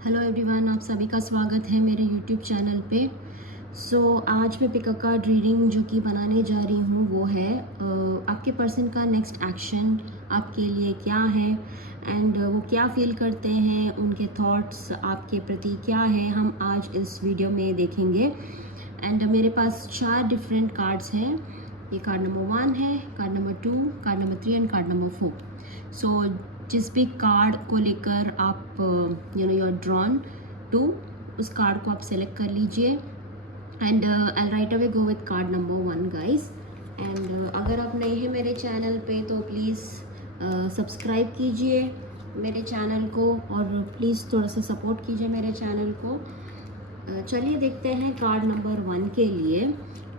Hello everyone, आप सभी का स्वागत है मेरे यूट्यूब चैनल पे। आज मैं पिक अ कार्ड रीडिंग जो कि बनाने जा रही हूँ वो है आपके पर्सन का नेक्स्ट एक्शन आपके लिए क्या है एंड वो क्या फील करते हैं, उनके थॉट्स आपके प्रति क्या है, हम आज इस वीडियो में देखेंगे। एंड मेरे पास 4 डिफरेंट कार्ड्स हैं। ये कार्ड नंबर 1 है, card number 2, card number 3 and card number 4। जिस भी कार्ड को लेकर आप यू आर ड्रॉन टू, उस कार्ड को आप सेलेक्ट कर लीजिए and I right away go with card number 1 guys. And अगर आप नए हैं मेरे चैनल पे तो प्लीज़ सब्सक्राइब कीजिए मेरे चैनल को और प्लीज़ थोड़ा सा सपोर्ट कीजिए मेरे चैनल को। चलिए देखते हैं कार्ड नंबर 1 के लिए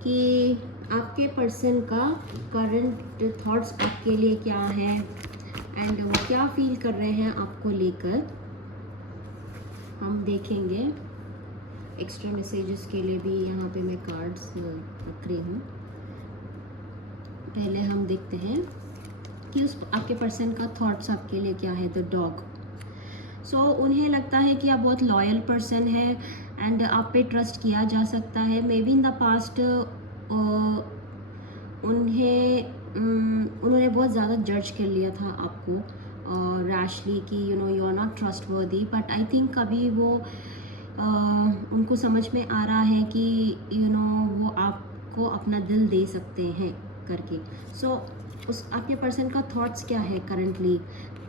कि आपके पर्सन का करंट थॉट्स आपके लिए क्या है एंड वो क्या फील कर रहे हैं आपको लेकर। हम देखेंगे एक्स्ट्रा मैसेजेस के लिए भी यहाँ पे मैं कार्ड्स रख रही हूँ। पहले हम देखते हैं कि उस आपके पर्सन का थॉट्स आपके लिए क्या है। The dog. उन्हें लगता है कि आप बहुत लॉयल पर्सन है एंड आप पे ट्रस्ट किया जा सकता है। May be in the past उन्होंने बहुत ज़्यादा जज कर लिया था आपको रैशली कि यू आर नॉट ट्रस्ट वर्दी, बट आई थिंक अभी वो उनको समझ में आ रहा है कि वो आपको अपना दिल दे सकते हैं करके। उस आपके पर्सन का थॉट्स क्या है करंटली।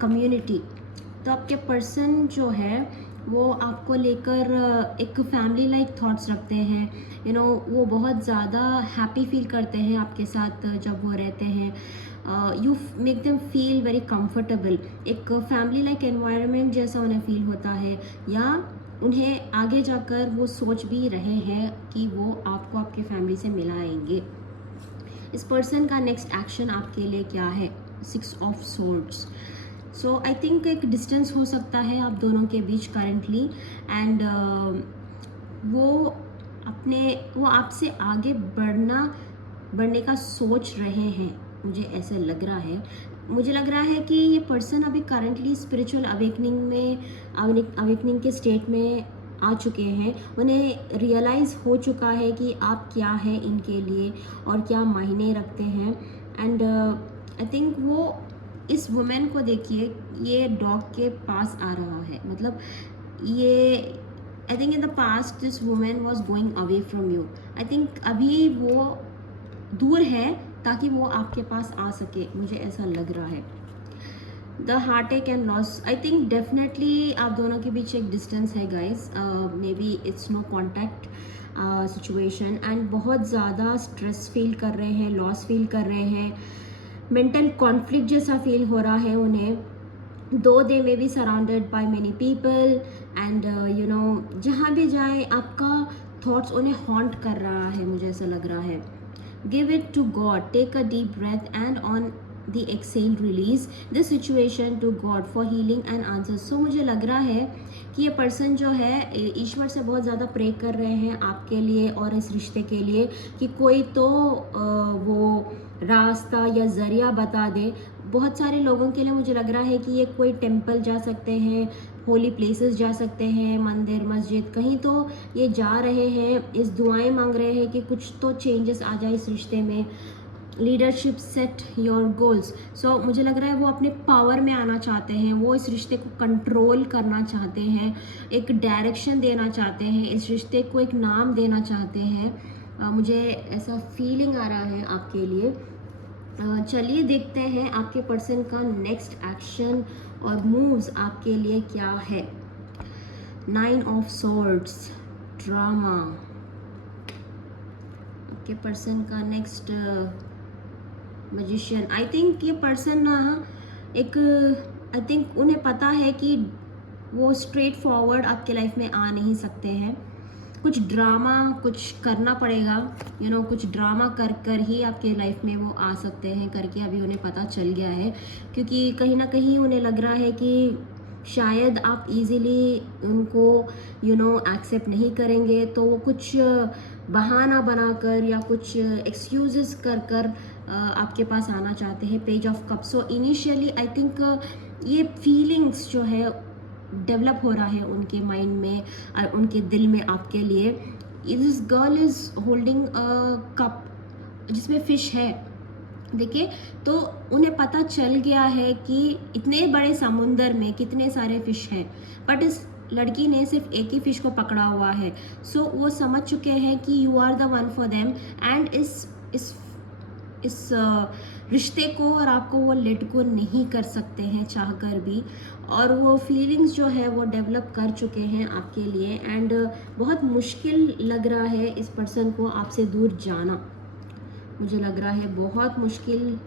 कम्युनिटी। तो आपके पर्सन जो है वो आपको लेकर एक फैमिली लाइक थॉट्स रखते हैं। वो बहुत ज़्यादा हैप्पी फील करते हैं आपके साथ जब वो रहते हैं। You make them feel very comfortable. एक फैमिली लाइक एनवायरनमेंट जैसा उन्हें फील होता है, या उन्हें आगे जाकर वो सोच भी रहे हैं कि वो आपको आपके फैमिली से मिलाएंगे। इस पर्सन का नेक्स्ट एक्शन आपके लिए क्या है। 6 ऑफ सोर्ड्स। आई थिंक एक डिस्टेंस हो सकता है आप दोनों के बीच करेंटली एंड वो आपसे आगे बढ़ने का सोच रहे हैं। मुझे ऐसा लग रहा है, मुझे लग रहा है कि ये पर्सन अभी करंटली स्पिरिचुअल अवेकनिंग के स्टेट में आ चुके हैं। उन्हें रियलाइज़ हो चुका है कि आप क्या है इनके लिए और क्या मायने रखते हैं। एंड आई थिंक वो इस वुमेन को देखिए, ये डॉग के पास आ रहा है। मतलब ये I think in the past this women was going away from you. I think अभी वो दूर है ताकि वो आपके पास आ सके, मुझे ऐसा लग रहा है। The heartache and loss. I think definitely आप दोनों के बीच एक डिस्टेंस है guys. Maybe it's no contact situation and बहुत ज़्यादा स्ट्रेस फील कर रहे हैं, लॉस फील कर रहे हैं, मेंटल कॉन्फ्लिक्ट जैसा फील हो रहा है उन्हें। Though they may be surrounded by many people and जहाँ भी जाए आपका थॉट्स उन्हें हॉन्ट कर रहा है, मुझे ऐसा लग रहा है। Give it to God. Take a deep breath and on the exhale release this situation to God for healing and answer. मुझे लग रहा है कि ये पर्सन जो है ईश्वर से बहुत ज़्यादा प्रे कर रहे हैं आपके लिए और इस रिश्ते के लिए कि कोई तो वो रास्ता या ज़रिया बता दे। बहुत सारे लोगों के लिए मुझे लग रहा है कि ये कोई टेम्पल जा सकते हैं, होली प्लेसेस जा सकते हैं, मंदिर मस्जिद कहीं तो ये जा रहे हैं, इस दुआएं मांग रहे हैं कि कुछ तो चेंजेस आ जाए इस रिश्ते में। लीडरशिप। Set your goals. मुझे लग रहा है वो अपने पावर में आना चाहते हैं, वो इस रिश्ते को कंट्रोल करना चाहते हैं, एक डायरेक्शन देना चाहते हैं, इस रिश्ते को एक नाम देना चाहते हैं। मुझे ऐसा फीलिंग आ रहा है आपके लिए। चलिए देखते हैं आपके पर्सन का नेक्स्ट एक्शन और मूव्स आपके लिए क्या है। 9 ऑफ सोर्ड्स। ड्रामा। आपके पर्सन का नेक्स्ट मैजिशियन। आई थिंक ये पर्सन ना एक आई थिंक उन्हें पता है कि वो स्ट्रेट फॉरवर्ड आपके लाइफ में आ नहीं सकते हैं, कुछ ड्रामा कुछ करना पड़ेगा। कुछ ड्रामा कर कर ही आपके लाइफ में वो आ सकते हैं करके अभी उन्हें पता चल गया है, क्योंकि कहीं ना कहीं उन्हें लग रहा है कि शायद आप इजीली उनको एक्सेप्ट नहीं करेंगे, तो वो कुछ बहाना बनाकर या कुछ एक्सक्यूजेस कर कर आपके पास आना चाहते हैं। Page of cup. Initially I think ये फीलिंग्स जो है डेवलप हो रहा है उनके माइंड में और उनके दिल में आपके लिए। This girl is holding a cup जिसमें फ़िश है, देखिए। तो उन्हें पता चल गया है कि इतने बड़े समुंदर में कितने सारे फ़िश हैं, बट इस लड़की ने सिर्फ एक ही फ़िश को पकड़ा हुआ है। सो वो समझ चुके हैं कि you are the one for them, and इस रिश्ते को और आपको वो लेट गो नहीं कर सकते हैं चाह कर भी। और वो फीलिंग्स जो है वो डेवलप कर चुके हैं आपके लिए, एंड बहुत मुश्किल लग रहा है इस पर्सन को आपसे दूर जाना। मुझे लग रहा है बहुत मुश्किल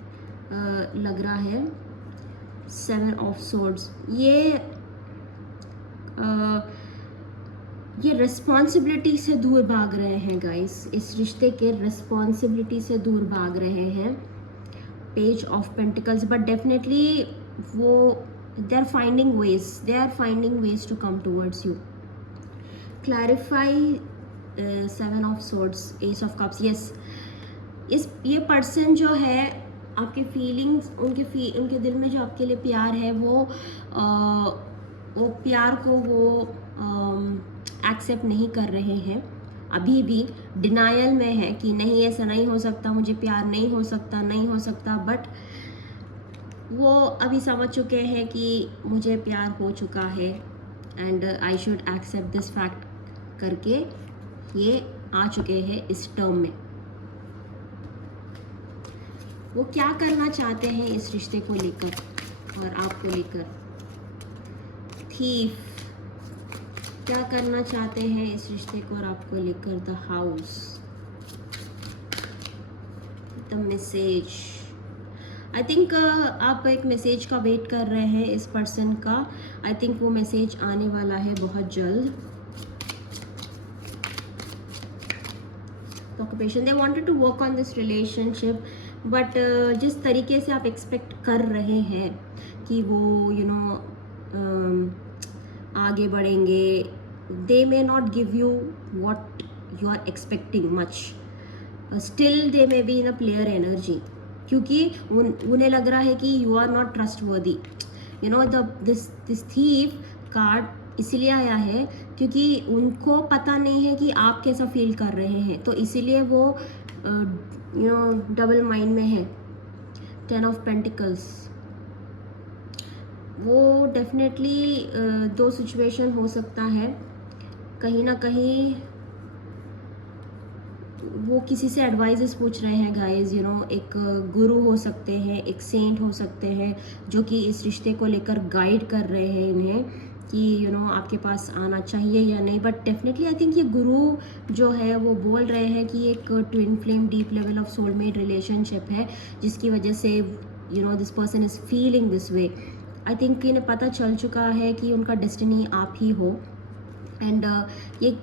लग रहा है। 7 ऑफ सोर्ड्स, ये रिस्पॉन्सिबिलिटी से दूर भाग रहे हैं गाइस, इस रिश्ते के रिस्पॉन्सिबिलिटी से दूर भाग रहे हैं। Page of pentacles, but definitely वो they are finding ways to come towards you. Clarify 7 of swords, ace of cups. Yes, ये पर्सन जो है आपके फीलिंग्स, उनके दिल में जो आपके लिए प्यार है वो प्यार को वो एक्सेप्ट नहीं कर रहे हैं, अभी भी डिनायल में है कि नहीं ऐसा नहीं हो सकता, मुझे प्यार नहीं हो सकता। बट वो अभी समझ चुके हैं कि मुझे प्यार हो चुका है and I should accept this fact करके ये आ चुके हैं इस टर्म में। वो क्या करना चाहते हैं इस रिश्ते को लेकर और आपको लेकर। थीफ, क्या करना चाहते हैं इस रिश्ते को और आपको लेकर। The house, the message. I think आप एक मैसेज का वेट कर रहे हैं इस पर्सन का। आई थिंक वो मैसेज आने वाला है बहुत जल्द। Occupation, they wanted to work on this relationship, but जिस तरीके से आप एक्सपेक्ट कर रहे हैं कि वो आगे बढ़ेंगे, they may not give you what you are expecting much. Still they may be in a player energy, क्योंकि उन्हें लग रहा है कि you are not trustworthy. This thief card इसलिए आया है क्योंकि उनको पता नहीं है कि आप कैसा फील कर रहे हैं, तो इसीलिए वो डबल माइंड में है। 10 ऑफ पेंटिकल्स, वो डेफिनेटली 2 सिचुएशन हो सकता है। कहीं ना कहीं वो किसी से एडवाइजेस पूछ रहे हैं गाइस। एक गुरु हो सकते हैं, एक सेंट हो सकते हैं जो कि इस रिश्ते को लेकर गाइड कर रहे हैं इन्हें कि आपके पास आना चाहिए या नहीं। बट डेफिनेटली आई थिंक ये गुरु जो है वो बोल रहे हैं कि एक twin flame deep level of soulmate relationship है, जिसकी वजह से this person is feeling this way. I think इन्हें पता चल चुका है कि उनका डेस्टिनी आप ही हो। एंड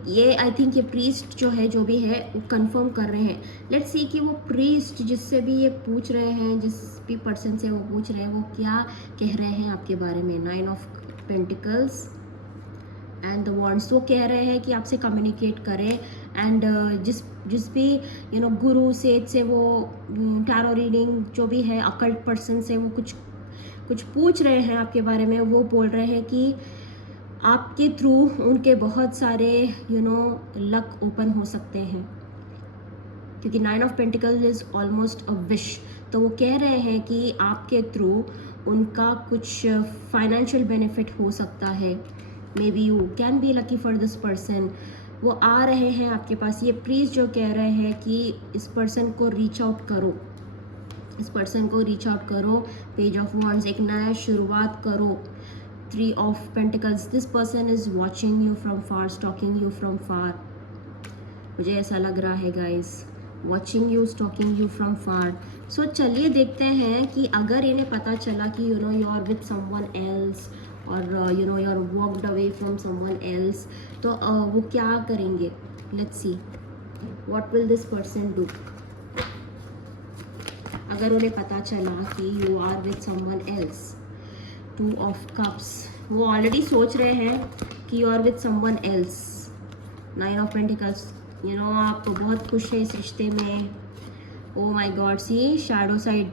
ये आई थिंक ये प्रीस्ट जो है, जो भी है, वो कंफर्म कर रहे हैं। लेट्स सी कि वो प्रीस्ट जिससे भी ये पूछ रहे हैं, जिस भी पर्सन से वो पूछ रहे हैं, वो क्या कह रहे हैं आपके बारे में। 9 of pentacles and the wands, वो कह रहे हैं कि आपसे कम्युनिकेट करें। एंड जिस भी गुरु से वो टैरो रीडिंग जो भी है, अकल्ट पर्सन से वो कुछ पूछ रहे हैं आपके बारे में, वो बोल रहे हैं कि आपके थ्रू उनके बहुत सारे लक ओपन हो सकते हैं, क्योंकि 9 of pentacles is almost a wish. तो वो कह रहे हैं कि आपके थ्रू उनका कुछ फाइनेंशियल बेनिफिट हो सकता है। May be you can be lucky for this person. वो आ रहे हैं आपके पास। ये प्रीस्ट जो कह रहे हैं कि इस पर्सन को रीच आउट करो, पेज ऑफ वॉन्ड्स, एक नया शुरुआत करो। 3 of pentacles, this person is watching you from far, stalking you from far. मुझे ऐसा लग रहा है guys, watching you, stalking you from far. So चलिए देखते हैं कि अगर इन्हें पता चला कि you are with someone else और you are walked away from someone else, तो वो क्या करेंगे। Let's see what will this person do. अगर उन्हें पता चला कि you are with someone else. 2 of cups, वो ऑलरेडी सोच रहे हैं कि you are with someone else. 9 of pentacles, आप तो बहुत खुश हैं इस रिश्ते में। Oh my God, see shadow side.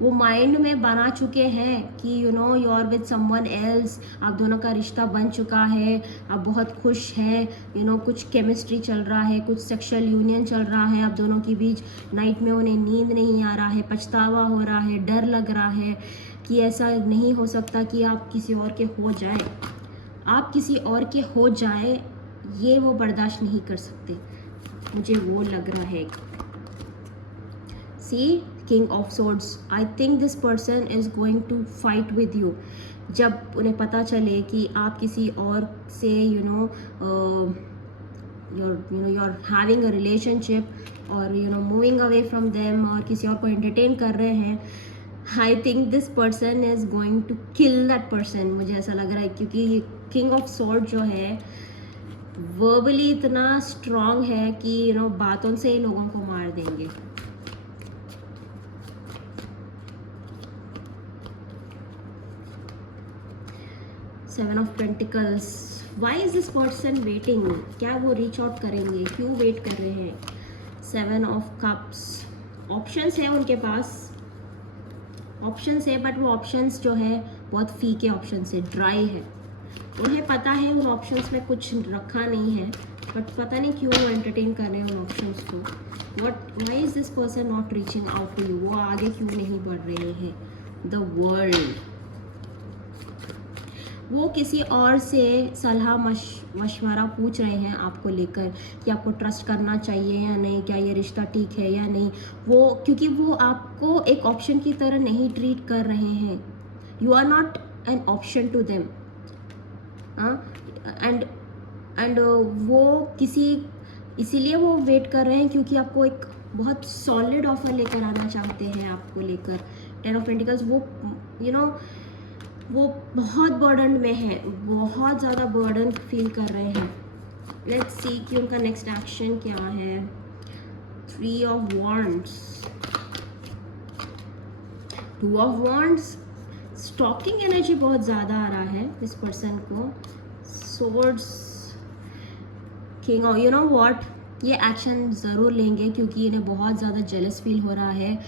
वो माइंड में बना चुके हैं कि you know you are with someone else, आप दोनों का रिश्ता बन चुका है, आप बहुत खुश हैं, यू नो कुछ केमिस्ट्री चल रहा है, कुछ सेक्सुअल यूनियन चल रहा है आप दोनों के बीच। नाइट में उन्हें नींद नहीं आ रहा है, पछतावा हो रहा है, डर लग रहा है कि ऐसा नहीं हो सकता कि आप किसी और के हो जाए, आप किसी और के हो जाए, ये वो बर्दाश्त नहीं कर सकते, मुझे वो लग रहा है। See king of swords, I think this person is going to fight with you. जब उन्हें पता चले कि आप किसी और से you are having a relationship और you know moving away from them और किसी और को एंटरटेन कर रहे हैं, I think this person is going to kill that person, मुझे ऐसा लग रहा है। क्योंकि किंग ऑफ सोर्ड जो है वर्बली इतना स्ट्रांग है कि यू नो बातों से ही लोगों को मार देंगे। Seven of pentacles, why is this person waiting, क्या वो रीच आउट करेंगे, क्यों वेट कर रहे हैं। सेवन ऑफ कप्स, ऑप्शंस है उनके पास, ऑप्शंस है बट वो ऑप्शंस जो है बहुत फीके ऑप्शंस है, ड्राई है। उन्हें पता है उन ऑप्शंस में कुछ रखा नहीं है, बट पता नहीं क्यों वो एंटरटेन कर रहे हैं उन ऑप्शंस को। Why is this person not reaching out to you, वो आगे क्यों नहीं बढ़ रहे हैं। द वर्ल्ड, वो किसी और से सलाह मशवरा पूछ रहे हैं आपको लेकर कि आपको ट्रस्ट करना चाहिए या नहीं, क्या ये रिश्ता ठीक है या नहीं। वो क्योंकि वो आपको एक ऑप्शन की तरह नहीं ट्रीट कर रहे हैं, you are not an option to them. And वो किसी इसीलिए वो वेट कर रहे हैं क्योंकि आपको एक बहुत सॉलिड ऑफर लेकर आना चाहते हैं आपको लेकर। टेन ऑफ पेंटिकल्स, वो यू नो वो बहुत बर्डन में है, बहुत ज़्यादा बर्डन फील कर रहे हैं। लेट्स सी कि उनका नेक्स्ट एक्शन क्या है। Three of wands, two of wands, stalking energy बहुत ज़्यादा आ रहा है इस पर्सन को। Swords, king of, you know what, ये एक्शन ज़रूर लेंगे क्योंकि इन्हें बहुत ज़्यादा जेलस फील हो रहा है।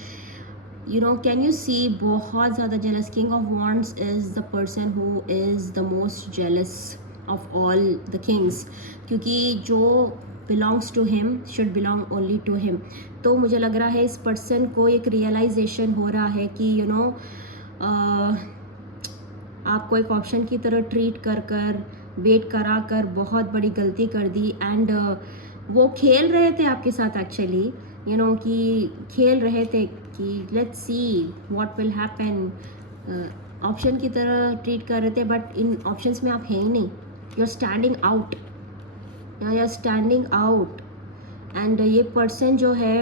You know can you see, बहुत ज़्यादा jealous. King of wands is the person who is the most jealous of all the kings, क्योंकि जो belongs to him should belong only to him. तो मुझे लग रहा है इस पर्सन को एक रियलाइजेशन हो रहा है कि यू नो आपको एक ऑप्शन की तरह ट्रीट कर कर वेट करा कर बहुत बड़ी गलती कर दी। एंड वो खेल रहे थे आपके साथ एक्चुअली, यू नो कि खेल रहे थे कि let's see what will happen, option की तरह ट्रीट कर रहे थे, बट इन ऑप्शंस में आप हैं ही नहीं, you are standing out, you are standing out. And ये पर्सन जो है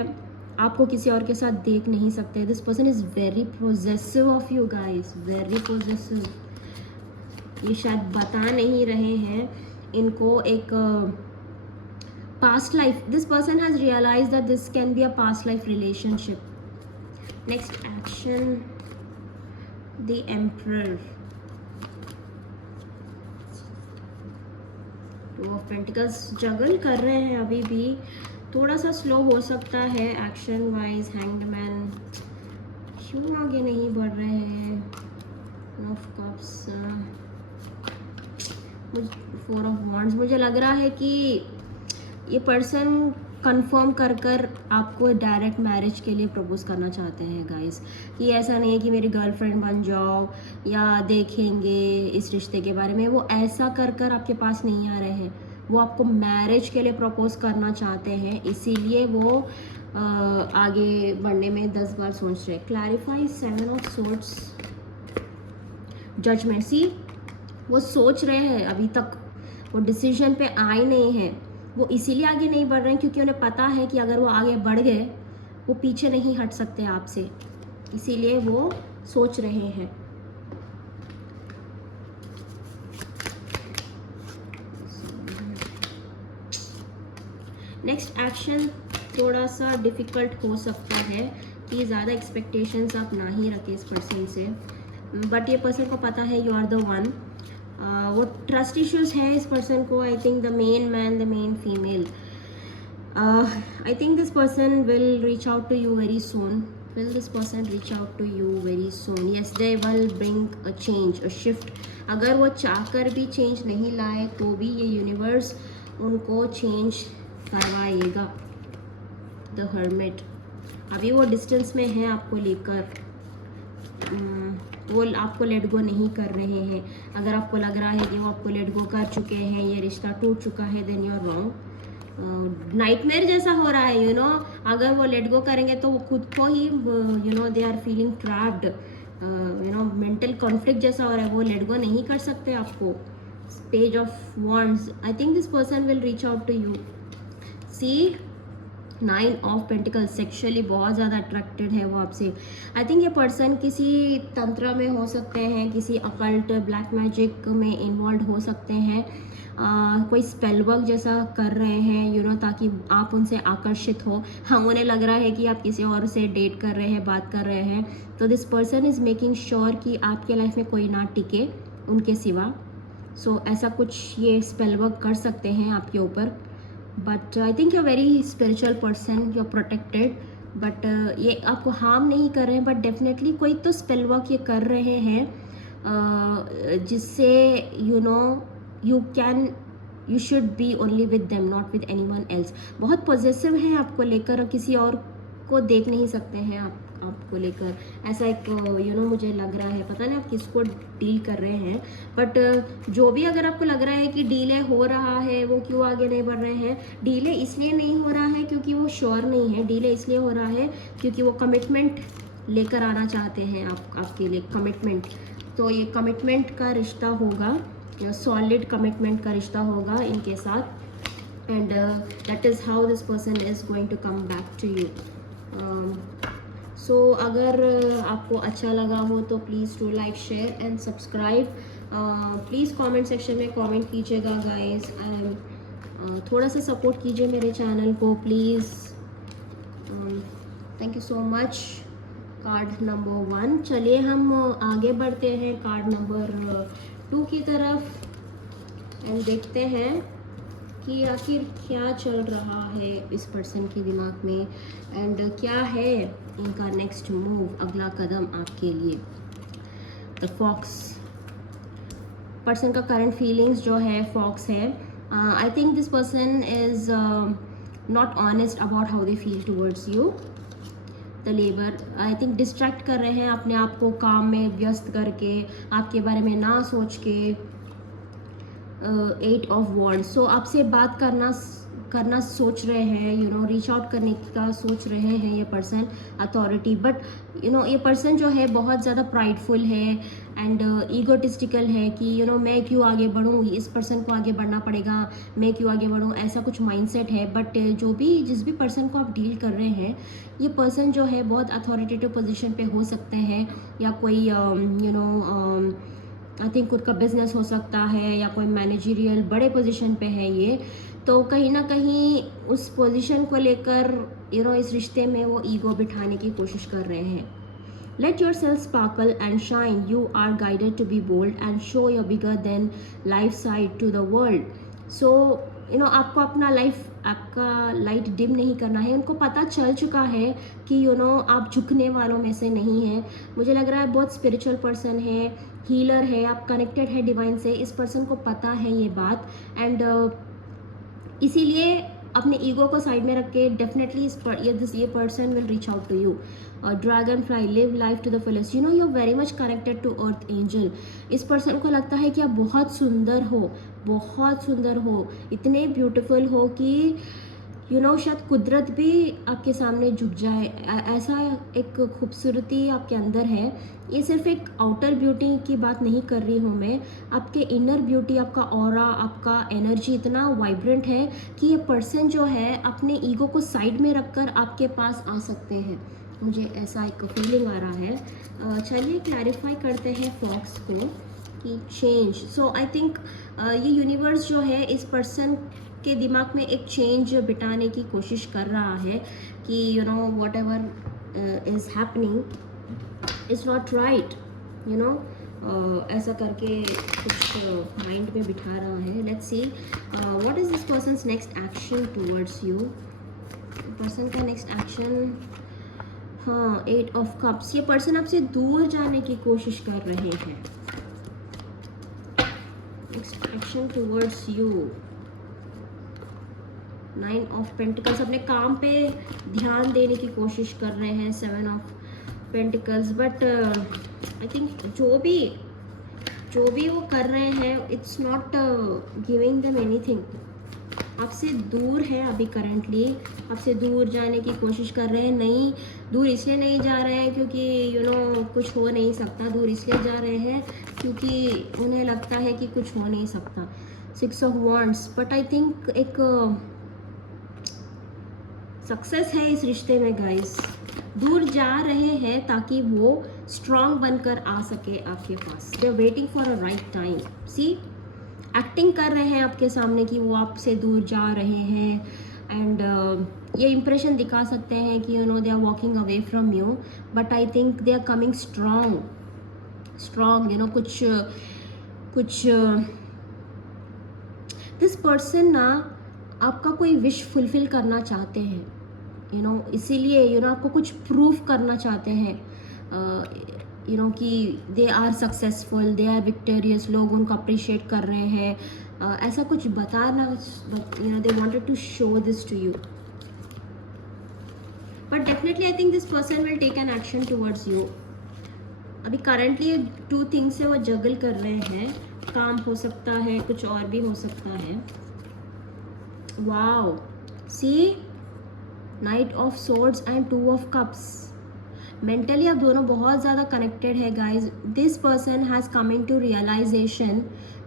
आपको किसी और के साथ देख नहीं सकते। This person is very possessive of you guys, very possessive. ये शायद बता नहीं रहे हैं, इनको एक past life, this person has realise that this can be a past life relationship. Next action, the emperor, two of pentacles, juggle कर रहे हैं अभी भी, थोड़ा सा स्लो हो सकता है एक्शन वाइज। हैंग्ड मैन, क्यों आगे नहीं बढ़ रहे हैं। Of cups, four of wands, मुझे लग रहा है कि ये पर्सन कंफर्म कर कर आपको डायरेक्ट मैरिज के लिए प्रपोज करना चाहते हैं गाइस। कि ऐसा नहीं है कि मेरी गर्लफ्रेंड बन जाओ या देखेंगे इस रिश्ते के बारे में, वो ऐसा कर कर आपके पास नहीं आ रहे हैं, वो आपको मैरिज के लिए प्रपोज करना चाहते हैं, इसीलिए वो आगे बढ़ने में 10 बार सोच रहे हैं। Clarify, seven of swords, judgement, see वो सोच रहे हैं, अभी तक वो डिसीजन पे आए नहीं हैं। वो इसीलिए आगे नहीं बढ़ रहे हैं क्योंकि उन्हें पता है कि अगर वो आगे बढ़ गए वो पीछे नहीं हट सकते आपसे, इसीलिए वो सोच रहे हैं। नेक्स्ट एक्शन थोड़ा सा डिफ़िकल्ट हो सकता है कि ज़्यादा एक्सपेक्टेशंस आप ना ही रखें इस पर्सन से, बट ये पर्सन को पता है यू आर द वन। वो ट्रस्ट इश्यूज है इस पर्सन को, I think the main man, the main female. I think this person will reach out to you very soon, will this person reach out to you very soon? Yes, they will bring a change, a shift. अगर वो चाहकर भी change नहीं लाए तो भी ये universe उनको चेंज करवाएगा. The hermit. अभी वो डिस्टेंस में है आपको लेकर, वो आपको लेट गो नहीं कर रहे हैं. अगर आपको लग रहा है कि वो आपको लेट गो कर चुके हैं, ये रिश्ता टूट चुका है, then you are wrong. Nightmare जैसा हो रहा है, अगर वो लेट गो करेंगे तो वो खुद को ही they are feeling trapped, mental conflict जैसा हो रहा है. वो लेट गो नहीं कर सकते आपको. Page of wands. I think this person will reach out to you. See 9 of pentacles. Sexually बहुत ज़्यादा अट्रैक्टेड है वो आपसे. आई थिंक ये पर्सन किसी तंत्र में हो सकते हैं, किसी अकल्ट ब्लैक मैजिक में इन्वॉल्व हो सकते हैं. कोई स्पेल वर्क जैसा कर रहे हैं ताकि आप उनसे आकर्षित हो. हाँ, उन्हें लग रहा है कि आप किसी और से डेट कर रहे हैं, बात कर रहे हैं. तो this person is making sure कि आपके लाइफ में कोई ना टिके उनके सिवा. सो ऐसा कुछ ये स्पेल वर्क कर सकते हैं आपके ऊपर. But I think you are very spiritual person, you are protected. But ये आपको हार्म नहीं कर रहे हैं, बट डेफिनेटली कोई तो स्पेल वर्क ये कर रहे हैं जिससे you should be only with them, not with anyone else. बहुत पॉजिटिव हैं आपको लेकर, किसी और को देख नहीं सकते हैं आपको लेकर. ऐसा एक मुझे लग रहा है, पता नहीं आप किसको डील कर रहे हैं. बट जो भी अगर आपको लग रहा है कि डीले हो रहा है, वो क्यों आगे नहीं बढ़ रहे हैं. डीले इसलिए नहीं हो रहा है क्योंकि वो श्योर नहीं है. डीले इसलिए हो रहा है क्योंकि वो कमिटमेंट लेकर आना चाहते हैं आपके लिए. कमिटमेंट, तो ये कमिटमेंट का रिश्ता होगा, सॉलिड कमिटमेंट का रिश्ता होगा इनके साथ. And that is how this person is going to come back to you. So अगर आपको अच्छा लगा हो तो please do like, share and subscribe. Please comment section में कमेंट कीजिएगा गाइस. थोड़ा सा सपोर्ट कीजिए मेरे चैनल को please. Thank you so much. Card number 1. चलिए हम आगे बढ़ते हैं कार्ड नंबर 2 की तरफ एंड देखते हैं कि आखिर क्या चल रहा है इस पर्सन के दिमाग में एंड क्या है इनका नेक्स्ट मूव, अगला कदम आपके लिए. The fox. पर्सन का करंट फीलिंग्स जो है फॉक्स है. I think this person is not honest about how they feel towards you. The लेबर. आई थिंक डिस्ट्रैक्ट कर रहे हैं अपने आप को काम में व्यस्त करके, आपके बारे में ना सोच के. 8 ऑफ वॉन्ड्स. सो आपसे बात करना सोच रहे हैं, रीच आउट करने का सोच रहे हैं ये पर्सन. अथॉरिटी. बट ये पर्सन जो है बहुत ज़्यादा प्राइडफुल है एंड ईगोटिस्टिकल है कि मैं क्यों आगे बढ़ूँ, इस पर्सन को आगे बढ़ना पड़ेगा, मैं क्यों आगे बढ़ूँ, ऐसा कुछ माइंडसेट है. बट जिस भी पर्सन को आप डील कर रहे हैं, ये पर्सन जो है बहुत अथॉरिटेटिव पोजीशन पे हो सकते हैं, या कोई आई थिंक खुद का बिजनेस हो सकता है, या कोई मैनेजरियल बड़े पोजीशन पे है ये. तो कहीं ना कहीं उस पोजीशन को लेकर इस रिश्ते में वो ईगो बिठाने की कोशिश कर रहे हैं. Let yourself sparkle and shine. You are guided to be bold and show your bigger than life side to the world. So आपको अपना आपका लाइट डिम नहीं करना है. उनको पता चल चुका है कि आप झुकने वालों में से नहीं हैं. मुझे लग रहा है बहुत स्पिरिचुअल पर्सन है, हीलर है, आप कनेक्टेड है डिवाइन से. इस पर्सन को पता है ये बात एंड इसीलिए अपने ईगो को साइड में रख के डेफिनेटली ये person will reach out to you. Dragonfly. Live life to the fullest. You are very much connected to earth angel. इस पर्सन को लगता है कि आप बहुत सुंदर हो, बहुत सुंदर हो, इतने ब्यूटीफुल हो कि शायद कुदरत भी आपके सामने झुक जाए. ऐसा एक खूबसूरती आपके अंदर है. ये सिर्फ एक आउटर ब्यूटी की बात नहीं कर रही हूँ मैं. आपके इनर ब्यूटी, आपका ऑरा, आपका एनर्जी इतना वाइब्रेंट है कि ये पर्सन जो है अपने ईगो को साइड में रखकर आपके पास आ सकते हैं. मुझे ऐसा एक फीलिंग आ रहा है. चलिए क्लैरिफाई करते हैं फॉक्स को कि चेंज. सो आई थिंक ये यूनिवर्स जो है इस पर्सन के दिमाग में एक चेंज बिठाने की कोशिश कर रहा है कि what ever is happening is not right. ऐसा करके कुछ माइंड में बिठा रहा है. Let's see what is this person's next action towards you. Person का नेक्स्ट एक्शन हाँ, 8 ऑफ कप्स, ये पर्सन आपसे दूर जाने की कोशिश कर रहे हैं। Next action towards you, 9 of pentacles, अपने काम पे ध्यान देने की कोशिश कर रहे हैं। 7 of pentacles, but I think जो भी वो कर रहे हैं, it's not giving them anything. आपसे दूर है अभी करेंटली, आपसे दूर जाने की कोशिश कर रहे हैं। नहीं, दूर इसलिए नहीं जा रहे हैं क्योंकि कुछ हो नहीं सकता। दूर इसलिए जा रहे हैं क्योंकि उन्हें लगता है कि कुछ हो नहीं सकता। 6 of wands, but I think एक सक्सेस है इस रिश्ते में गाइस। दूर जा रहे हैं ताकि वो स्ट्रांग बनकर आ सके आपके पास। They are waiting for a right time. See, acting कर रहे हैं आपके सामने कि वो आपसे दूर जा रहे हैं, एंड ये इंप्रेशन दिखा सकते हैं कि they are walking away from you, but I think they are coming strong. कुछ दिस पर्सन ना आपका कोई विश फुलफिल करना चाहते हैं, इसीलिए आपको कुछ प्रूफ करना चाहते हैं कि they are successful, they are victorious, लोग उनको अप्रिशिएट कर रहे हैं। ऐसा कुछ बताना, they wanted to show this to you, but definitely I think this person will take an action towards you. अभी करंटली 2 थिंग्स से वो जगल कर रहे हैं। काम हो सकता है, कुछ और भी हो सकता है। Wow, see, knight of swords and 2 of cups. Mentally आप दोनों बहुत ज़्यादा कनेक्टेड है guys. This person has coming to realisation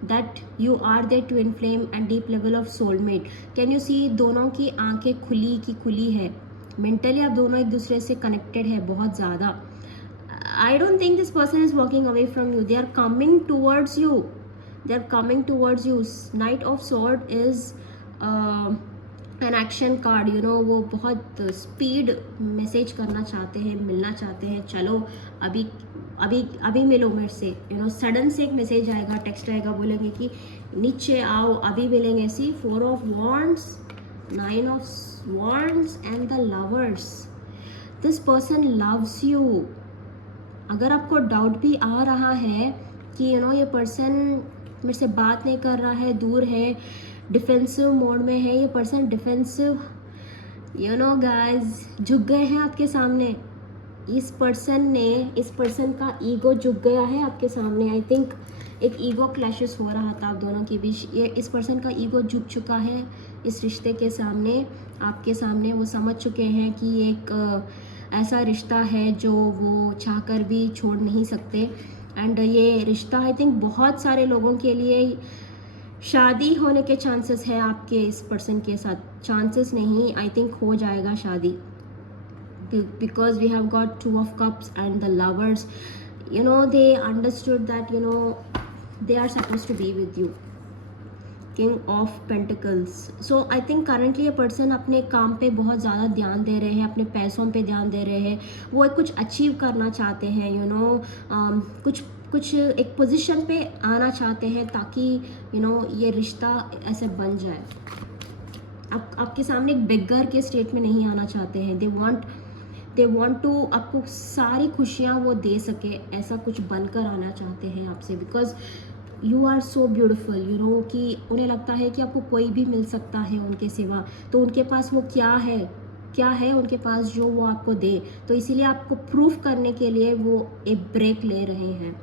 that you are there twin flame and deep level of soulmate. Can you see, दोनों की आंखें खुली की खुली है। मेंटली आप दोनों एक दूसरे से कनेक्टेड है बहुत ज़्यादा। I don't think this person is walking away from you, they are coming towards you, they are coming towards you. Knight of sword is an action card, वो बहुत स्पीड मैसेज करना चाहते हैं, मिलना चाहते हैं। चलो अभी अभी अभी मिलो मेरे से, सडन से एक मैसेज आएगा, टेक्स्ट आएगा, बोलेंगे कि नीचे आओ, अभी मिलेंगे। सी, 4 of wands, 9 of wands and the lovers. This person loves you. अगर आपको डाउट भी आ रहा है कि ये पर्सन मेरे से बात नहीं कर रहा है, दूर है, डिफेंसिव मोड में है, ये पर्सन डिफेंसिव गाइस झुक गए हैं आपके सामने। इस पर्सन का ईगो झुक गया है आपके सामने। आई थिंक एक ईगो क्लैशेस हो रहा था आप दोनों के बीच। ये इस पर्सन का ईगो झुक चुका है इस रिश्ते के सामने, आपके सामने। वो समझ चुके हैं कि एक ऐसा रिश्ता है जो वो चाहकर भी छोड़ नहीं सकते। एंड ये रिश्ता आई थिंक बहुत सारे लोगों के लिए शादी होने के चांसेस है आपके इस पर्सन के साथ। चांसेस नहीं, आई थिंक हो जाएगा शादी, because we have got 2 of cups and the lovers. They understood that they are suppose to be with you. King of pentacles. So I think currently ये पर्सन अपने काम पे बहुत ज़्यादा ध्यान दे रहे हैं, अपने पैसों पे ध्यान दे रहे हैं। वो कुछ अचीव करना चाहते हैं, कुछ एक पोजीशन पे आना चाहते हैं ताकि ये रिश्ता ऐसे बन जाए। आपके सामने एक बेगर के स्टेट में नहीं आना चाहते हैं। दे वांट टू आपको सारी खुशियाँ वो दे सके, ऐसा कुछ बनकर आना चाहते हैं आपसे। Because you are so beautiful, कि उन्हें लगता है कि आपको कोई भी मिल सकता है उनके सिवा। तो उनके पास वो क्या है उनके पास जो वो आपको दे। तो इसीलिए आपको प्रूफ करने के लिए वो एक ब्रेक ले रहे हैं।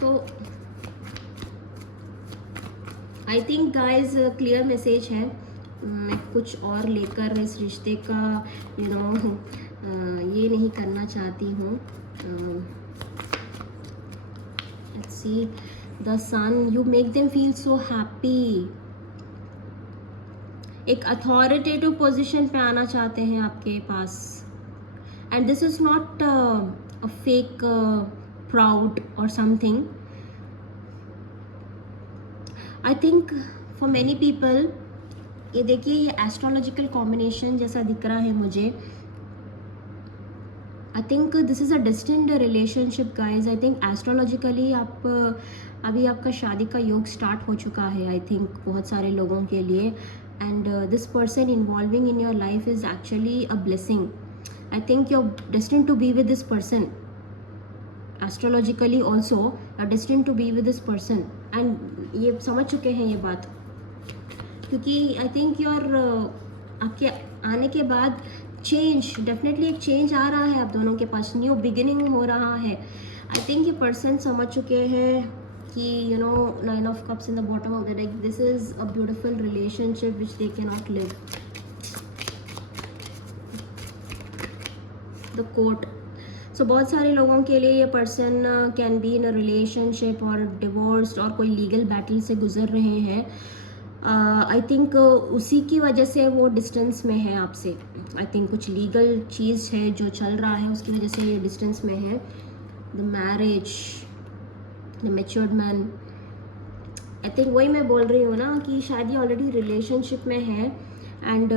तो I think guys clear message है। मैं कुछ और लेकर इस रिश्ते का ये नहीं करना चाहती हूँ। Let's see the sun, you make them feel so happy। एक अथॉरिटेटिव पोजीशन पे आना चाहते हैं आपके पास। And this is not a fake proud और something. I think for many people, ये देखिए, ये एस्ट्रोलॉजिकल कॉम्बिनेशन जैसा दिख रहा है मुझे। आई think this is a distant relationship guys. I think astrologically अभी आपका शादी का योग स्टार्ट हो चुका है। आई थिंक बहुत सारे लोगों के लिए and this person involving in your life is actually a blessing. I think you're destined to be with this person. Astrologically also you're destined to be with this person, and ये समझ चुके हैं ये बात, क्योंकि आई थिंक योर आपके आने के बाद चेंज, डेफिनेटली एक चेंज आ रहा है आप दोनों के पास, न्यू बिगिनिंग हो रहा है. आई थिंक ये पर्सन समझ चुके हैं कि you know 9 of cups in the bottom of the deck, this is a beautiful relationship which they can not live. The court. So बहुत सारे लोगों के लिए ये person can be in a relationship और डिवोर्स्ड और कोई लीगल बैटल से गुजर रहे हैं. आई थिंक उसी की वजह से वो डिस्टेंस में है आपसे. आई थिंक कुछ लीगल चीज़ है जो चल रहा है, उसकी वजह से ये डिस्टेंस में है. The marriage, the matured man. I think वही मैं बोल रही हूँ ना कि शायद ये ऑलरेडी रिलेशनशिप में है एंड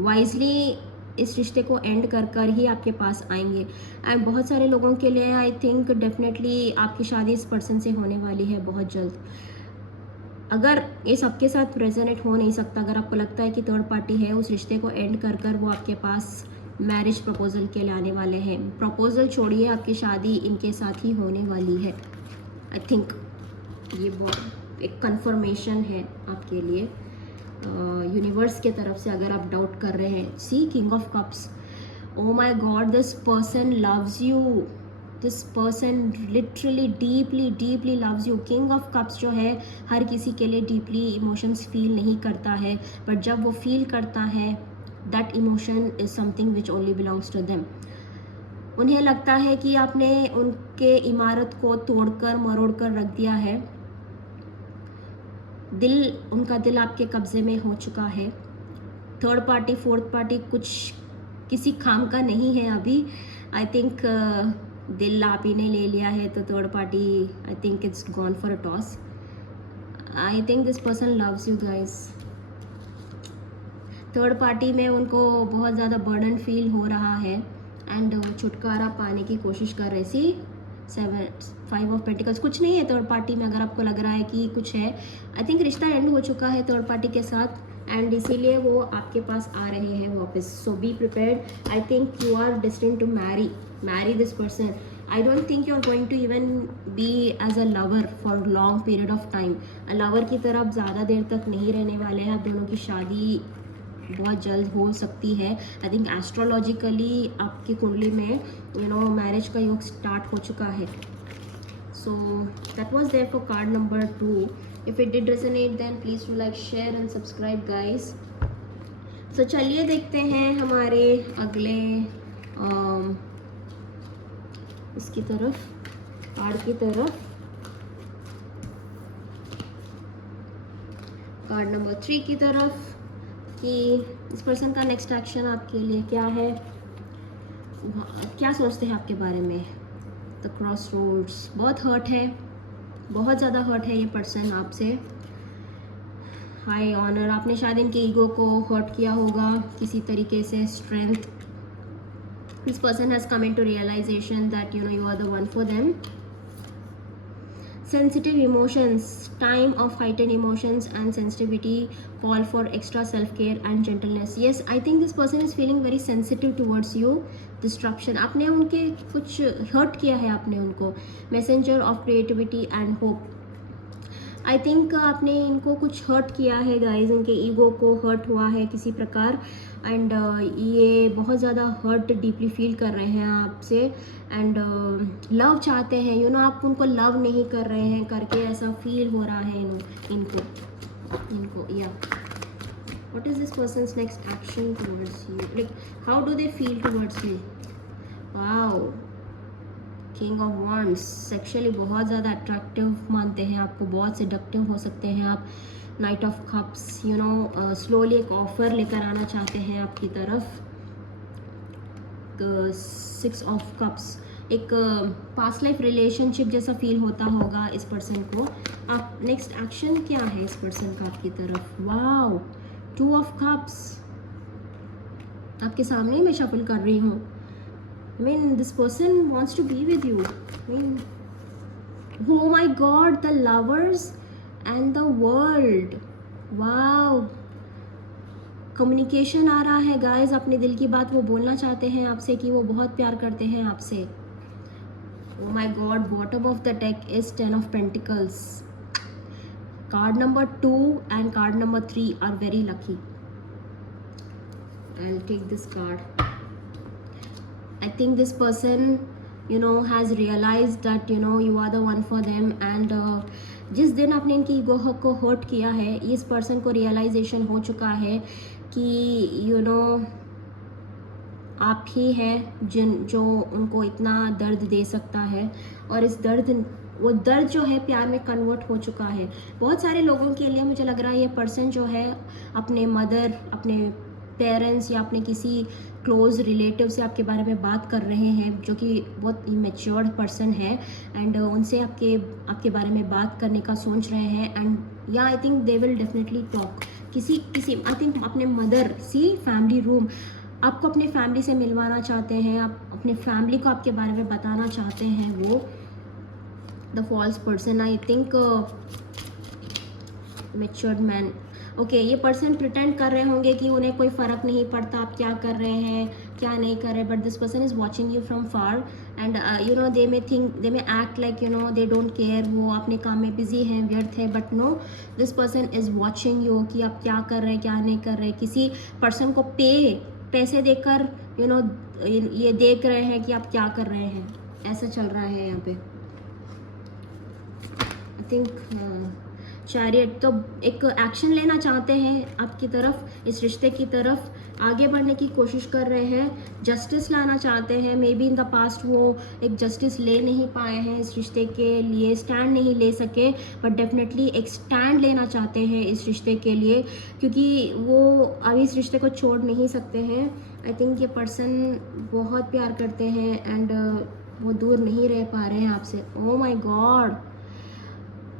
वाइजली इस रिश्ते को एंड कर कर ही आपके पास आएंगे. एंड बहुत सारे लोगों के लिए आई थिंक डेफिनेटली आपकी शादी इस पर्सन से होने वाली है बहुत जल्द. अगर ये सबके साथ रेजोनेट हो नहीं सकता, अगर आपको लगता है कि थर्ड पार्टी है, उस रिश्ते को एंड कर कर वो आपके पास मैरिज प्रपोजल के लिए आने वाले हैं. प्रपोजल छोड़िए, आपकी शादी इनके साथ ही होने वाली है. आई थिंक ये बहुत एक कंफर्मेशन है आपके लिए यूनिवर्स के तरफ से. अगर आप डाउट कर रहे हैं, see king of cups. Oh my god, this person loves you. This person literally deeply deeply loves you. King of cups जो है हर किसी के लिए डीपली इमोशंस फील नहीं करता है, बट जब वो फील करता है that emotion is something which only belongs to them. उन्हें लगता है कि आपने उनके इमारत को तोड़कर मरोड़ कर रख दिया है. उनका दिल आपके कब्जे में हो चुका है. थर्ड पार्टी फोर्थ पार्टी कुछ किसी काम का नहीं है अभी. आई थिंक दिल आप ही ने ले लिया है, तो third party I think it's gone for a toss. I think this person loves you guys. Third party में उनको बहुत ज़्यादा बर्डन फील हो रहा है एंड वो छुटकारा पाने की कोशिश कर रहे. सी 5 ऑफ पेंटिकल्स. कुछ नहीं है थर्ड पार्टी में. अगर आपको लग रहा है कि कुछ है, आई थिंक रिश्ता एंड हो चुका है थर्ड पार्टी के साथ एंड इसीलिए वो आपके पास आ रहे हैं वापस. So be prepared. I think you are destined to marry this person. I don't think you're going to even be as a lover for long period of time. a lover की तरह आप ज़्यादा देर तक नहीं रहने वाले हैं. आप दोनों की शादी बहुत जल्द हो सकती है. आई थिंक एस्ट्रोलॉजिकली आपकी कुंडली में यू नो मैरिज का योग स्टार्ट हो चुका है. So that was there for card number 2. If it did resonate then please do like, share and subscribe guys. So चलिए देखते हैं हमारे अगले इसकी तरफ, कार्ड की तरफ. कार्ड नंबर 3 की तरफ कि इस पर्सन का नेक्स्ट एक्शन आपके लिए क्या है, क्या सोचते हैं आपके बारे में. The crossroads. बहुत हर्ट है, बहुत ज़्यादा हर्ट है ये पर्सन आपसे. High honour. आपने शायद इनके ईगो को हर्ट किया होगा किसी तरीके से. Strength. This person has come into realization that you know you are the one for them. Sensitive emotions. Time of heightened emotions and sensitivity call for extra self-care and gentleness. Yes, I think this person is feeling very sensitive towards you. Disruption. आपने उनके कुछ hurt किया है, आपने उनको. Messenger of creativity and hope. I think आपने इनको कुछ हर्ट किया है गाइज. उनके ईगो को हर्ट हुआ है किसी प्रकार एंड ये बहुत ज़्यादा हर्ट डीपली फील कर रहे हैं आपसे एंड लव चाहते हैं. यू नो आप उनको लव नहीं कर रहे हैं करके ऐसा फील हो रहा है इनको या. What is this person's next action towards you? Like how do they feel towards you? Wow. King of wands. Sexually बहुत ज़्यादा अट्रैक्टिव मानते हैं आपको, बहुत सेडक्टिव हो सकते हैं आप. Night of cups. You know slowly एक ऑफर लेकर आना चाहते हैं आपकी तरफ. 6 ऑफ कप्स. एक पास्ट लाइफ रिलेशनशिप जैसा फील होता होगा इस पर्सन को. आप नेक्स्ट एक्शन क्या है इस पर्सन का आपकी तरफ? वाओ. 2 of cups. आपके सामने ही मैं शफल कर रही हूँ. I mean, this person wants to be with you. I mean, oh my God, the lovers and the world. Wow. Communication आ रहा है गाइस, अपने दिल की बात वो बोलना चाहते हैं आपसे कि वो बहुत प्यार करते हैं आपसे। Oh my god, bottom of the deck is 10 of pentacles. Card number 2 and card number 3 are very lucky. I will take this card. I think this person has realized that you are the one for them, and जिस दिन आपने इनकी ego को hurt किया है, इस person को realisation हो चुका है कि आप ही हैं जो उनको इतना दर्द दे सकता है, और इस वो दर्द जो है प्यार में कन्वर्ट हो चुका है। बहुत सारे लोगों के लिए मुझे लग रहा है ये पर्सन जो है अपने मदर, अपने पेरेंट्स या अपने किसी क्लोज रिलेटिव से आपके बारे में बात कर रहे हैं, जो कि बहुत मैच्योर्ड पर्सन है, एंड उनसे आपके बारे में बात करने का सोच रहे हैं। एंड या आई think they will definitely talk किसी आई थिंक अपने मदर फैमिली रूम, आपको अपने फैमिली से मिलवाना चाहते हैं, आप अपने फैमिली को आपके बारे में बताना चाहते हैं। वो the false person, I think matured man. Okay, ये पर्सन प्रिटेंड कर रहे होंगे कि उन्हें कोई फ़र्क नहीं पड़ता आप क्या कर रहे हैं, क्या नहीं कर रहे, but this person is watching you from far, and they may act like they don't care, वो अपने काम में बिजी हैं, व्यर्थ है, but no, this person is watching you कि आप क्या कर रहे हैं, क्या नहीं कर रहे। किसी पर्सन को पैसे देकर ये देख रहे हैं कि आप क्या कर रहे हैं, ऐसा चल रहा है यहाँ पे। आई थिंक चैरियट तो एक एक्शन लेना चाहते हैं आपकी तरफ, इस रिश्ते की तरफ आगे बढ़ने की कोशिश कर रहे हैं, जस्टिस लाना चाहते हैं। May be in the past वो एक जस्टिस ले नहीं पाए हैं, इस रिश्ते के लिए स्टैंड नहीं ले सके, बट डेफिनेटली एक स्टैंड लेना चाहते हैं इस रिश्ते के लिए, क्योंकि वो अभी इस रिश्ते को छोड़ नहीं सकते हैं। आई थिंक ये पर्सन बहुत प्यार करते हैं, एंड वो दूर नहीं रह पा रहे हैं आपसे। ओ माई गॉड,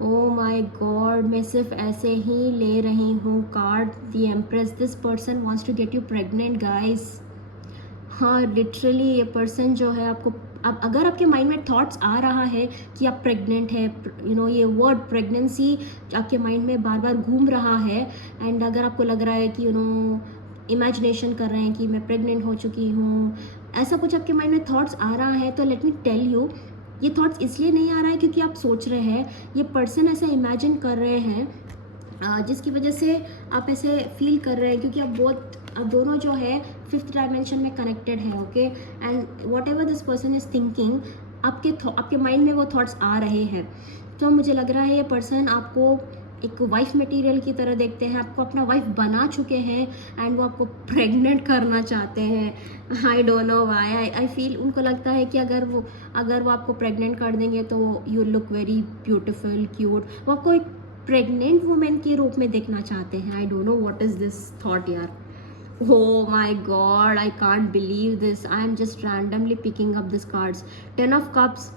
ओ माई गॉड, मैं सिर्फ ऐसे ही ले रही हूँ card, the empress. This person wants to get you pregnant guys. हाँ, लिटरली ये पर्सन जो है आपको, अब अगर आपके माइंड में थॉट्स आ रहा है कि आप प्रेग्नेंट है, ये वर्ड प्रेगनेंसी आपके माइंड में बार बार घूम रहा है, एंड अगर आपको लग रहा है कि इमेजिनेशन कर रहे हैं कि मैं प्रेग्नेंट हो चुकी हूँ, ऐसा कुछ आपके माइंड में थॉट्स आ रहा है, तो लेट मी टेल यू, ये थॉट्स इसलिए नहीं आ रहा है क्योंकि आप सोच रहे हैं, ये पर्सन ऐसा इमेजिन कर रहे हैं जिसकी वजह से आप ऐसे फील कर रहे हैं, क्योंकि आप दोनों जो है 5th डायमेंशन में कनेक्टेड है। Okay, and what ever this person is thinking, आपके माइंड में वो थॉट्स आ रहे हैं। तो मुझे लग रहा है ये पर्सन आपको एक वाइफ मटेरियल की तरह देखते हैं, आपको अपना वाइफ बना चुके हैं, एंड वो आपको प्रेग्नेंट करना चाहते हैं। I don't know why, I feel उनको लगता है कि अगर वो आपको प्रेग्नेंट कर देंगे तो you look very beautiful, cute, वो आपको एक प्रेग्नेंट वुमेन के रूप में देखना चाहते हैं। I don't know what is this thought यार। Oh my god, I can't believe this. I am just randomly picking up these cards. 10 of Cups.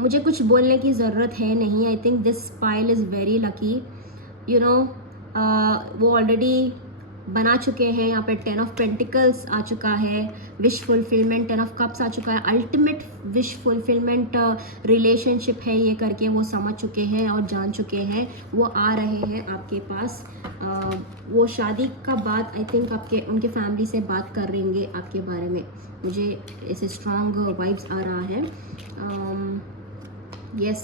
मुझे कुछ बोलने की ज़रूरत है नहीं। आई think this pile is very lucky. वो ऑलरेडी बना चुके हैं। यहाँ पे 10 ऑफ पेंटिकल्स आ चुका है, विश फुलफिलमेंट, 10 ऑफ कप्स आ चुका है, अल्टीमेट विश फुलफिलमेंट रिलेशनशिप है ये करके वो समझ चुके हैं और जान चुके हैं। वो आ रहे हैं आपके पास। वो शादी का बात आई थिंक उनके फैमिली से बात कर रहेंगे आपके बारे में। मुझे ऐसे स्ट्रॉन्ग वाइब्स आ रहा है। यस,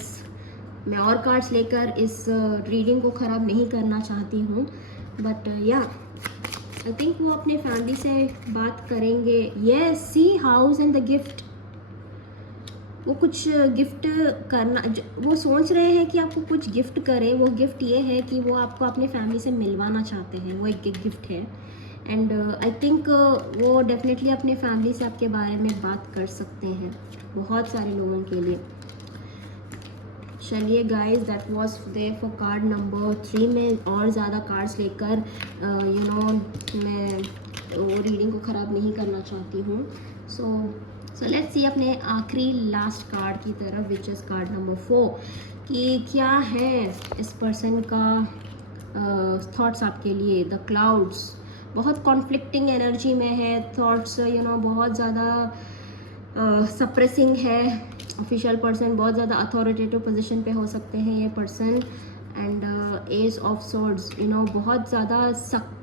मैं और कार्ड्स लेकर इस रीडिंग को ख़राब नहीं करना चाहती हूँ, बट या आई थिंक वो अपने फैमिली से बात करेंगे। Yes, see house and the gift. वो कुछ गिफ्ट करना, वो सोच रहे हैं कि आपको कुछ गिफ्ट करें। वो गिफ्ट ये है कि वो आपको अपने फैमिली से मिलवाना चाहते हैं। वो एक गिफ्ट है, एंड आई थिंक वो डेफिनेटली अपने फैमिली से आपके बारे में बात कर सकते हैं बहुत सारे लोगों के लिए। चलिए guys, that was there for card number 3 में। और ज़्यादा कार्ड्स लेकर मैं वो रीडिंग को ख़राब नहीं करना चाहती हूँ। सो लेट्स सी अपने आखिरी लास्ट कार्ड की तरफ, विच इज़ कार्ड नंबर 4, कि क्या है इस पर्सन का थॉट्स आपके लिए। द क्लाउड्स बहुत कॉन्फ्लिक्टिंग एनर्जी में है। थॉट्स बहुत ज़्यादा सप्रेसिंग है। ऑफिशियल पर्सन बहुत ज़्यादा अथॉरिटेटिव पोजीशन पे हो सकते हैं ये person. And edge of swords बहुत ज़्यादा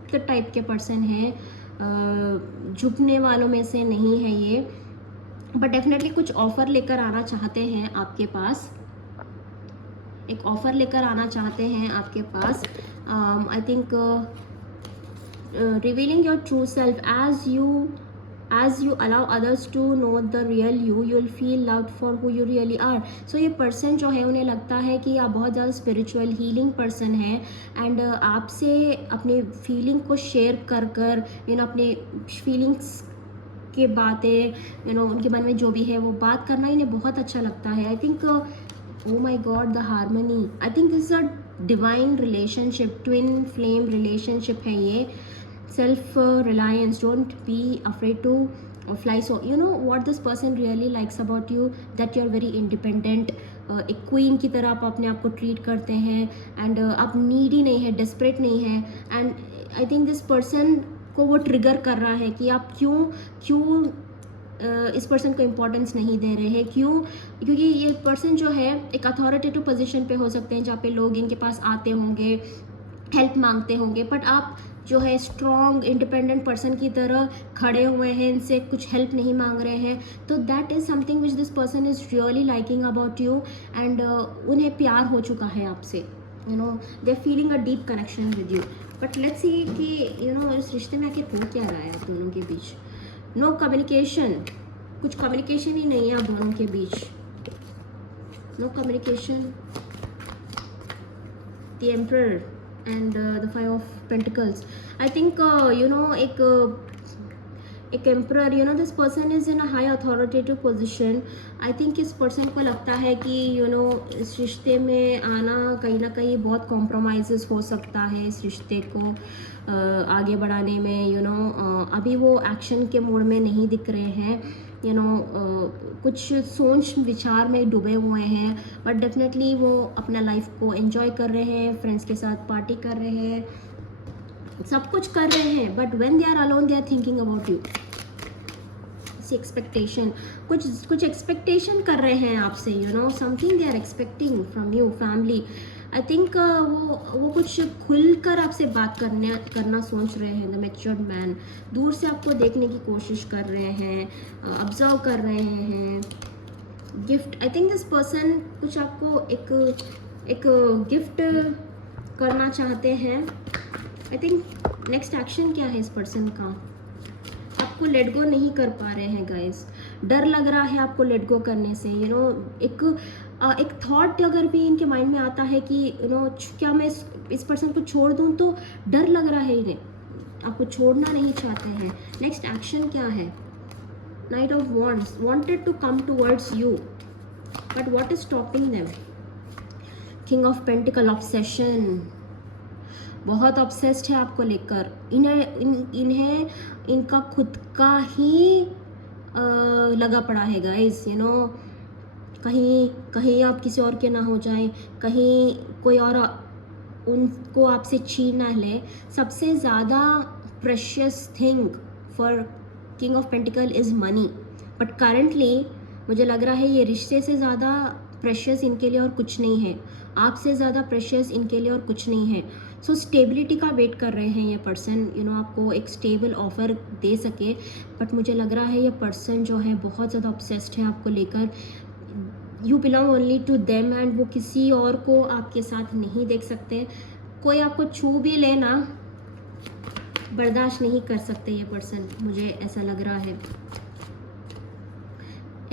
सख्त टाइप के पर्सन हैं, झुकने वालों में से नहीं है ये, बट डेफिनेटली कुछ ऑफ़र लेकर आना चाहते हैं आपके पास, एक ऑफ़र लेकर आना चाहते हैं आपके पास. I think revealing your true self as you allow others to know the real you'll feel loved for who you really are. So ये पर्सन जो है उन्हें लगता है कि आप बहुत ज़्यादा स्पिरिचुअल हीलिंग पर्सन हैं, एंड आपसे अपने फीलिंग को शेयर कर कर अपने फीलिंग्स के बातें उनके मन में जो भी है वो बात करना इन्हें बहुत अच्छा लगता है. I think oh my god, the harmony, I think this is a divine relationship, twin flame relationship है ये. Self reliance, don't be afraid to fly. So you know what this person really likes about you, that you are very independent. एक queen की तरह आप अपने आप को treat करते हैं, एंड आप नीडी नहीं है, डेस्परेट नहीं है, and I think this person को वो ट्रिगर कर रहा है कि आप क्यों इस पर्सन को इम्पोर्टेंस नहीं दे रहे हैं. क्योंकि ये पर्सन जो है एक अथॉरिटेटिव पोजीशन पे हो सकते हैं जहाँ पे लोग इनके पास आते होंगे, हेल्प मांगते होंगे, बट आप जो है स्ट्रॉन्ग इंडिपेंडेंट पर्सन की तरह खड़े हुए हैं, इनसे कुछ हेल्प नहीं मांग रहे हैं. तो that is something which this person is really liking about you, and उन्हें प्यार हो चुका है आपसे. They are feeling a deep connection with you. But let's see कि इस रिश्ते में आके हो क्या रहा है आप दोनों के बीच. नो कम्युनिकेशन, कुछ कम्युनिकेशन ही नहीं है आप दोनों के बीच. No communication. The emperor and the Five of Pentacles. I think एक emperor, this person is in a high authoritative position. I think इस पर्सन को लगता है कि इस रिश्ते में आना कहीं ना कहीं बहुत कॉम्प्रोमाइज़ हो सकता है इस रिश्ते को आगे बढ़ाने में. अभी वो एक्शन के मोड में नहीं दिख रहे हैं. कुछ सोच विचार में डूबे हुए हैं, बट डेफिनेटली वो अपना लाइफ को एंजॉय कर रहे हैं, फ्रेंड्स के साथ पार्टी कर रहे हैं, सब कुछ कर रहे हैं, but when they are alone they are thinking about you. Expectation, कुछ एक्सपेक्टेशन कर रहे हैं आपसे. Something they are expecting from you, family. I think वो कुछ खुलकर आपसे बात करना सोच रहे हैं. द मैच्योर्ड मैन दूर से आपको देखने की कोशिश कर रहे हैं, ऑब्जर्व कर रहे हैं. Gift, I think this person कुछ आपको एक गिफ्ट करना चाहते हैं. आई थिंक नेक्स्ट एक्शन क्या है इस पर्सन का, आपको लेट गो नहीं कर पा रहे हैं गाइस. डर लग रहा है आपको लेट गो करने से. एक थॉट अगर भी इनके माइंड में आता है कि क्या मैं इस पर्सन को छोड़ दूं, तो डर लग रहा है इन्हें, आपको छोड़ना नहीं चाहते हैं. नेक्स्ट एक्शन क्या है. Knight of wands, wanted to come towards you, but what is stopping them. King of pentacles, obsession, बहुत ऑब्सेस्ड है आपको लेकर. इन्हें इनका खुद का ही लगा पड़ा है गाइस. कहीं आप किसी और के ना हो जाएं, कहीं कोई और उनको आपसे छीन ना ले. सबसे ज़्यादा precious thing for king of pentacle is money, but currently मुझे लग रहा है ये रिश्ते से ज़्यादा प्रेशियस इनके लिए और कुछ नहीं है. आपसे ज़्यादा प्रेशियस इनके लिए और कुछ नहीं है. सो स्टेबिलिटी का वेट कर रहे हैं ये पर्सन, आपको एक स्टेबल ऑफ़र दे सके. बट मुझे लग रहा है ये पर्सन जो है बहुत ज़्यादा ऑब्सेस्ड है आपको लेकर. You belong only to them, and वो किसी और को आपके साथ नहीं देख सकते. कोई आपको छू भी लेना बर्दाश्त नहीं कर सकते ये पर्सन, मुझे ऐसा लग रहा है.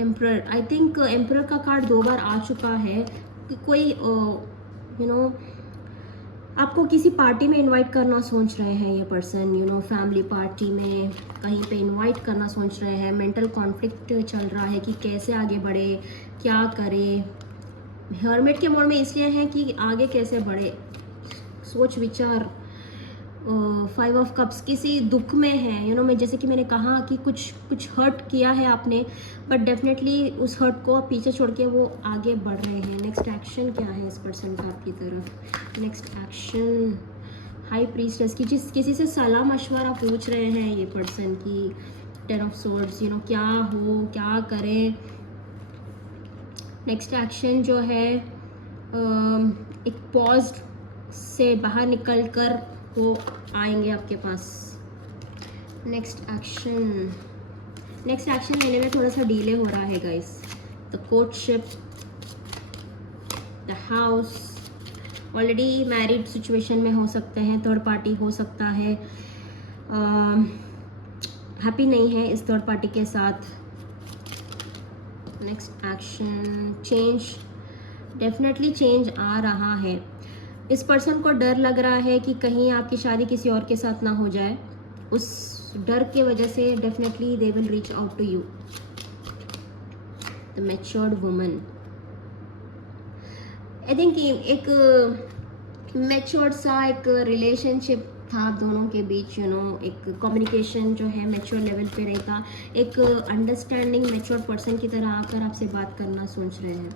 एम्परर, आई थिंक एम्परर का कार्ड 2 बार आ चुका है कि कोई आपको किसी पार्टी में इनवाइट करना सोच रहे हैं ये पर्सन. फैमिली पार्टी में कहीं पे इनवाइट करना सोच रहे हैं. मेंटल कॉन्फ्लिक्ट चल रहा है कि कैसे आगे बढ़े, क्या करे. हर्मिट के मोड में इसलिए है कि आगे कैसे बढ़े, सोच विचार. 5 ऑफ कप्स, किसी दुख में है. मैं जैसे कि मैंने कहा कि कुछ हर्ट किया है आपने, बट डेफिनेटली उस हर्ट को आप पीछे छोड़ के वो आगे बढ़ रहे हैं. नेक्स्ट एक्शन क्या है इस पर्सन का आपकी तरफ. नेक्स्ट एक्शन, हाई प्रीस्टेस की किसी से सलाह मशवरा पूछ रहे हैं ये पर्सन की. 10 ऑफ सोर्ड्स, क्या हो, क्या करें. नेक्स्ट एक्शन जो है एक पॉज से बाहर निकल कर वो आएंगे आपके पास। नेक्स्ट एक्शन लेने में थोड़ा सा डिले हो रहा है guys. The courtship, the house, already married situation में हो सकते हैं, थर्ड पार्टी हो सकता है, हैप्पी नहीं है इस थर्ड पार्टी के साथ। Next action, change, definitely change आ रहा है। इस पर्सन को डर लग रहा है कि कहीं आपकी शादी किसी और के साथ ना हो जाए, उस डर के वजह से definitely they will reach out to you. The matured woman, I think एक मैच्योर्ड सा एक रिलेशनशिप था आप दोनों के बीच, यू नो, एक कम्युनिकेशन जो है मैच्योर लेवल पे रहेगा, एक अंडरस्टैंडिंग मैच्योर्ड पर्सन की तरह आकर आपसे बात करना सोच रहे हैं।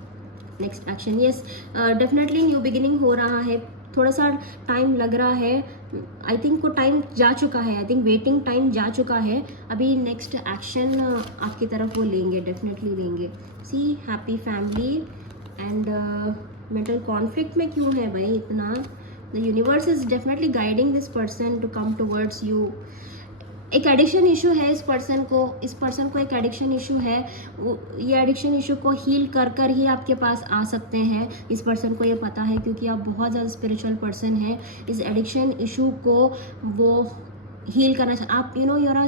Next action, yes definitely new beginning हो रहा है, थोड़ा सा टाइम लग रहा है, आई थिंक वो टाइम जा चुका है, आई थिंक वेटिंग टाइम जा चुका है, अभी नेक्स्ट एक्शन आपकी तरफ वो लेंगे, डेफिनेटली लेंगे। See happy family and mental conflict में क्यों है भाई इतना? The universe is definitely guiding this person to come towards you. एक एडिक्शन इशू है इस पर्सन को एक एडिक्शन इशू है, ये एडिक्शन इशू को हील कर कर ही आपके पास आ सकते हैं, इस पर्सन को ये पता है, क्योंकि आप बहुत ज़्यादा स्पिरिचुअल पर्सन हैं। इस एडिक्शन इशू को वो हील करना आप, you know, you are a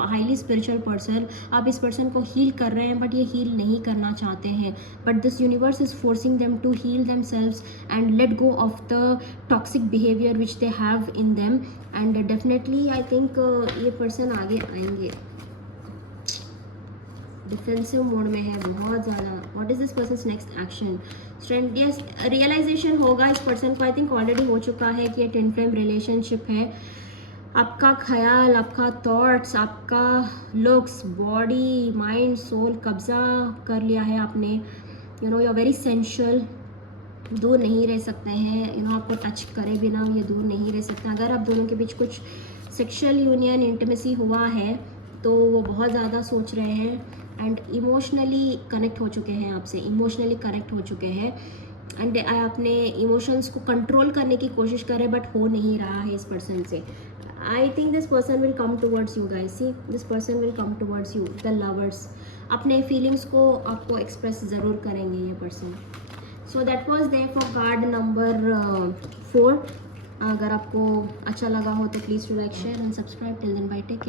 highly spiritual person, आप इस पर्सन को हील कर रहे हैं, बट ये हील नहीं करना चाहते हैं, but this universe is forcing them to heal themselves and let go of the toxic behaviour which they have in them, and definitely I think ये पर्सन आगे आएंगे। डिफेंसिव मोड में है बहुत ज़्यादा। What is this person's next action? Strength, yes, realisation होगा इस person को, आई थिंक ऑलरेडी हो चुका है कि ये ट्विन फ्लेम रिलेशनशिप है। आपका ख्याल, आपका थॉट्स, आपका लुक्स, बॉडी, माइंड, सोल कब्जा कर लिया है आपने, you know, you are very sensual, दूर नहीं रह सकते हैं, यू नो, आपको टच करे बिना ये दूर नहीं रह सकते। अगर आप दोनों के बीच कुछ सेक्सुअल यूनियन, इंटीमेसी हुआ है तो वो बहुत ज़्यादा सोच रहे हैं एंड इमोशनली कनेक्ट हो चुके हैं आपसे, इमोशनली कनेक्ट हो चुके हैं एंड अपने इमोशंस को कंट्रोल करने की कोशिश कर रहे हैं, बट हो नहीं रहा है इस पर्सन से। I think this person will come towards you guys, see this person will come towards you, the lovers. अपने फीलिंग्स को आपको एक्सप्रेस ज़रूर करेंगे ये person. So that was there for card number 4। अगर आपको अच्छा लगा हो तो please to like, share and subscribe. Till then bye, take care.